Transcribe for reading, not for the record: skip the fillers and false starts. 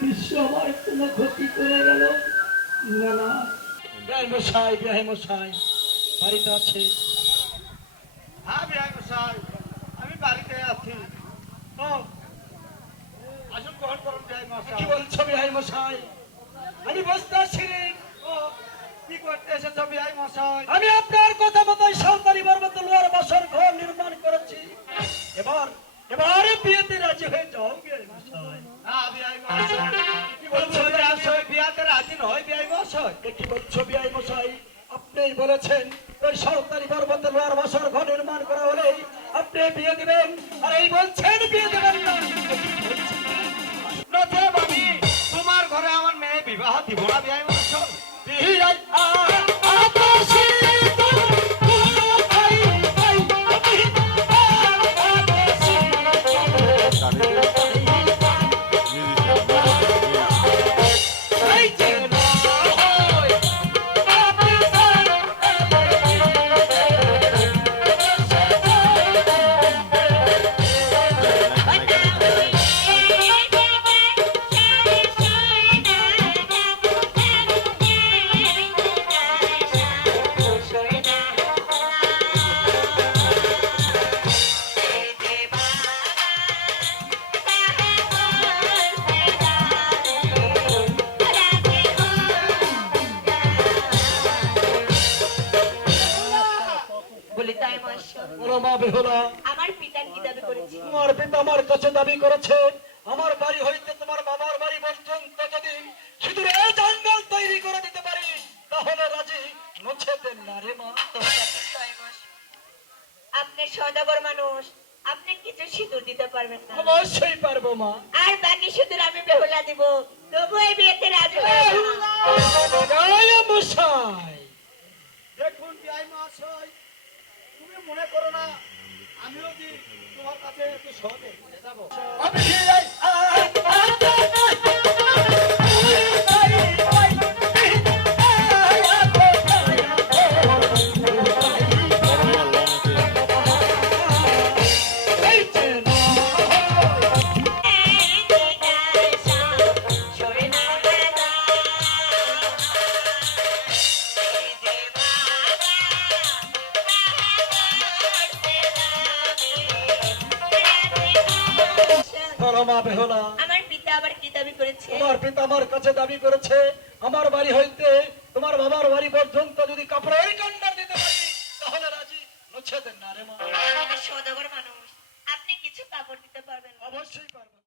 বিশ্ব আমার কোনো ক্ষতি করে গেল না না। বিআই মশাই বাড়িতে আছে? হ্যাঁ বিআই মশাই, আমি বাড়িতে আছি। ও, আসুন গ্রহণ করুন বিআই মশাই। কি বলছো বিআই মশাই? আমি বসতে আছি। ও, কি করতে এসেছো বিআই মশাই? আমি আপনার কথা মতোই সাঁওতালি পর্বত লোয়ার বাসর ঘর নির্মাণ করেছি। এবারে বিয়েতে রাজি হয়ে যাও বিআই মশাই। হ্যাঁ বিআই মশাই, কি বলছো বিআই মশাই? বিয়াতে রাজি নয় বিআই মশাই। কি বলছো বিআই মশাই? আপনিই বলেছেন ওই সাঁওতালি পর্বত লোয়ার বাসর ঘর নির্মাণ করা হলেই আপনি বিয়ে দিবেন, আর এই বলছেন বিয়ে দেবেন না। নথেব আমি তোমার ঘরে আমার মেয়ে বিবাহ দিব না বিআই মশাই। বলি তাই মাস্টার, বলো মা বেহুলা, আমার পিতা কি দাবি করেছে? তোমার পিতা আমার কাছে দাবি করেছে আমার বাড়ি হইতে তোমার বাবার বাড়ি পর্যন্ত যদি শুধু এই জঙ্গল তৈরি করে দিতে পারি তাহলে রাজি, নচেতেন না রে মা। তাই মাস্টার, আপনি সদাগর মানুষ, আপনি কিছু সিঁদুর দিতে পারবেন না। অবশ্যই পারবো মা। আর বাকি সিঁদুর আমি বেহুলা দিব, তবু এই বিয়েতে রাজি হয়ে জয় মশাই। দেখুন বিআই মশাই, তুমি মনে করো না আমিও কি তোমার কাছে একটু সহজে চলে যাবো? বলো মা বেহুলা, আমার পিতা আবার কি দাবি করেছে? তোমার পিতা আমার কাছে দাবি করেছে আমার বাড়ি হইতে তোমার বাবার বাড়ি পর্যন্ত যদি কাপড়ের কান্ডার দিতে পারি তাহলে রাজি, নচেতেন না রে মা। সদাগর মানুষ, আপনি কিছু কাপড় দিতে পারবেন না। অবশ্যই পারবো।